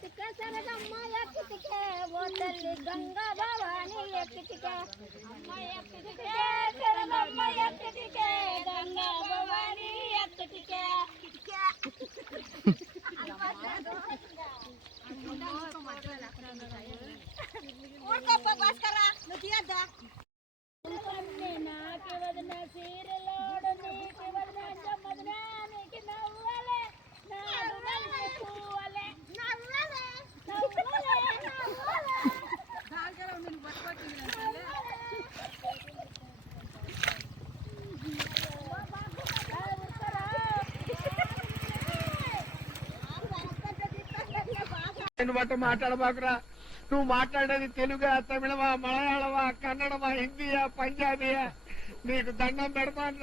ಕಿತಿಕ ಸರಗಮ್ಮಯ ಕಿತಿಕೆ ಓದಲ್ಲಿ ಗಂಗಾ ಭವಾನಿಯ ಕಿತಿಕೆ ಅಮ್ಮಯ ಕಿತಿಕೆ ಸರಗಮ್ಮಯ ಕಿತಿಕೆ ಗಂಗಾ ಭವಾನಿಯ ಕಿತಿಕೆ ಕಿತಿಕೆ ಊಟಪ್ಪ ಭಾಸ್ಕರ బట్ట మాట్లాడబాకురా. నువ్వు మాట్లాడేది తెలుగా తమిళమా మలయాళమా కన్నడమా హిందీయా పంజాబీయా? నీకు దండం పెడతాను